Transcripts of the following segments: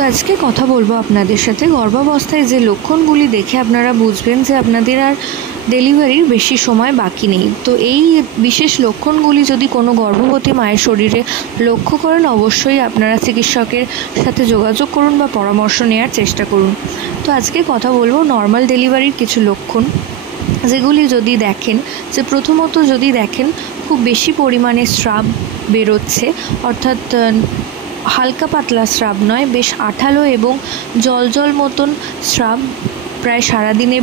তো আজকে কথা বলবো আপনাদের সাথে গর্ভাবস্থায় যে লক্ষণগুলি দেখে আপনারা বুঝবেন যে আপনাদের আর ডেলিভারির বেশি সময় বাকি নেই। তো এই বিশেষ লক্ষণগুলি যদি কোনো গর্ভবতী মায়ের শরীরে লক্ষ্য করেন, অবশ্যই আপনারা চিকিৎসকের সাথে যোগাযোগ করুন বা পরামর্শ নেওয়ার চেষ্টা করুন। তো আজকে কথা বলবো নর্মাল ডেলিভারির কিছু লক্ষণ, যেগুলি যদি দেখেন যে প্রথমত যদি দেখেন খুব বেশি পরিমাণে স্রাব বেরোচ্ছে, অর্থাৎ হালকা পাতলা স্রাব নয়, বেশ আঠালো এবং জল জল মতন স্রাব প্রায় সারাদিনে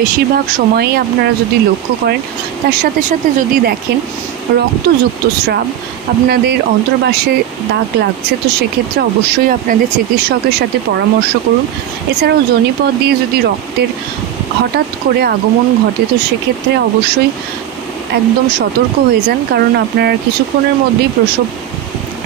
বেশিরভাগ সময়েই আপনারা যদি লক্ষ্য করেন। তার সাথে সাথে যদি দেখেন রক্তযুক্ত স্রাব, আপনাদের অন্তর্বাসে দাগ লাগছে, তো সেক্ষেত্রে অবশ্যই আপনাদের চিকিৎসকের সাথে পরামর্শ করুন। এছাড়াও যোনিপথ দিয়ে যদি রক্তের হঠাৎ করে আগমন ঘটে, তো সেক্ষেত্রে অবশ্যই একদম সতর্ক হয়ে যান, কারণ আপনারা কিছুক্ষণের মধ্যেই প্রসব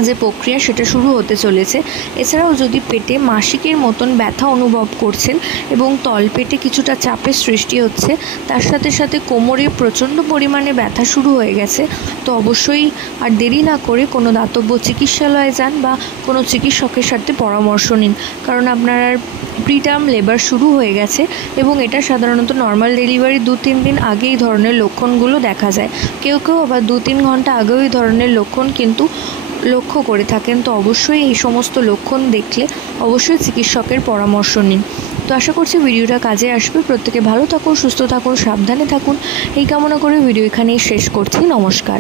যে প্রক্রিয়া সেটা শুরু হতে চলেছে। এছাড়াও যদি পেটে মাসিকের মতন ব্যথা অনুভব করছেন এবং তলপেটে কিছুটা চাপের সৃষ্টি হচ্ছে, তার সাথে সাথে কোমরে প্রচণ্ড পরিমাণে ব্যথা শুরু হয়ে গেছে, তো অবশ্যই আর দেরি না করে কোনো দাতব্য চিকিৎসালয়ে যান বা কোনো চিকিৎসকের সাথে পরামর্শ নিন, কারণ আপনার প্রিটার্ম লেবার শুরু হয়ে গেছে এবং এটা সাধারণত নর্মাল ডেলিভারি 2-3 দিন আগে এই ধরনের লক্ষণগুলো দেখা যায়। কেউ আবার 2-3 ঘন্টা আগেও এই ধরনের লক্ষণ কিন্তু লক্ষ্য করে থাকেন। তো অবশ্যই এই সমস্ত লক্ষণ দেখলে অবশ্যই চিকিৎসকের পরামর্শ নিন। তো আশা করছি ভিডিওটা কাজে আসবে। প্রত্যেকে ভালো থাকুন, সুস্থ থাকুন, সাবধানে থাকুন, এই কামনা করে ভিডিও এখানেই শেষ করছি। নমস্কার।